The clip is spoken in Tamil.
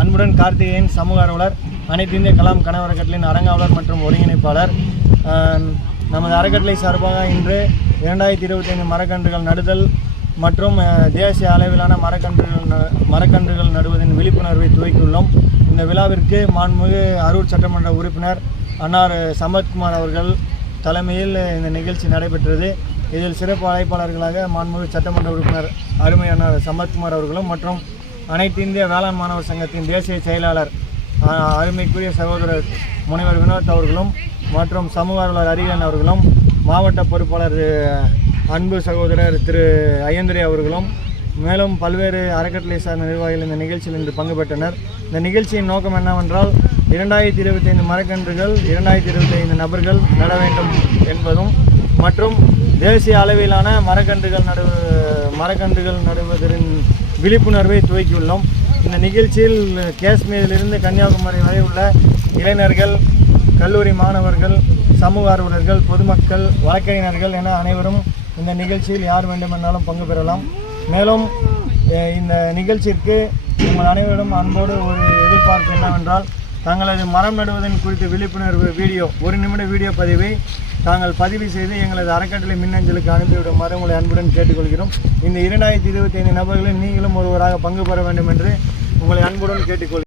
அன்புடன் கார்த்திகேயன், சமூக ஆர்வலர், அனைத்து இந்திய கலாம் கணவர் அறக்கட்டளையின் அரங்காவலர் மற்றும் ஒருங்கிணைப்பாளர். நமது அறக்கட்டளை சார்பாக இன்று 2025 மரக்கன்றுகள் நடுதல் மற்றும் தேசிய அளவிலான மரக்கன்றுகள் நடுவதின் விழிப்புணர்வை துவக்கியுள்ளோம். இந்த விழாவிற்கு மாண்புமிகு அரூர் சட்டமன்ற உறுப்பினர் அன்னார் சம்பத்குமார் அவர்கள் தலைமையில் இந்த நிகழ்ச்சி நடைபெற்றது. இதில் சிறப்பு அழைப்பாளர்களாக மாண்புமிகு சட்டமன்ற உறுப்பினர் அருமை அன்னார் சம்பத்குமார் அவர்களும் மற்றும் அனைத்து இந்திய வேளாண் மாணவர் சங்கத்தின் தேசிய செயலாளர் அருமைக்குரிய சகோதரர் முனைவர் வினோத் அவர்களும் மற்றும் சமூக ஆர்வலர் அரியன் அவர்களும் மாவட்ட பொறுப்பாளர் அன்பு சகோதரர் திரு ஐயந்திரி அவர்களும் மேலும் பல்வேறு அறக்கட்டளை சார்ந்த நிர்வாகிகள் இந்த நிகழ்ச்சியில் இன்று பங்கு பெற்றனர். இந்த நிகழ்ச்சியின் நோக்கம் என்னவென்றால் 2025 மரக்கன்றுகள் 2025 நபர்கள் நட வேண்டும் என்பதும் மற்றும் தேசிய அளவிலான மரக்கன்றுகள் நடுவதன் விழிப்புணர்வை துவக்கியுள்ளோம். இந்த நிகழ்ச்சியில் காஷ்மீரிலிருந்து கன்னியாகுமரி வரை உள்ள இளைஞர்கள், கல்லூரி மாணவர்கள், சமூக ஆர்வலர்கள், பொதுமக்கள், வழக்கறிஞர்கள் என அனைவரும் இந்த நிகழ்ச்சியில் யார் வேண்டுமென்றாலும் பங்கு பெறலாம். மேலும் இந்த நிகழ்ச்சிக்கு உங்கள் அனைவரிடம் அன்போடு ஒரு எதிர்பார்ப்பு என்னவென்றால், தங்களது மரம் நடுவதன் குறித்த விழிப்புணர்வு வீடியோ 1 நிமிட வீடியோ பதிவை தாங்கள் பதிவு செய்து எங்களது அறக்கட்டளை மின்னஞ்சலுக்கு அனுப்பிவிடுமாறு உங்களை அன்புடன் கேட்டுக்கொள்கிறோம். இந்த 2025 நபர்களில் நீங்களும் ஒருவராக பங்கு பெற வேண்டும் என்று உங்களை அன்புடன் கேட்டுக்கொள்கிறோம்.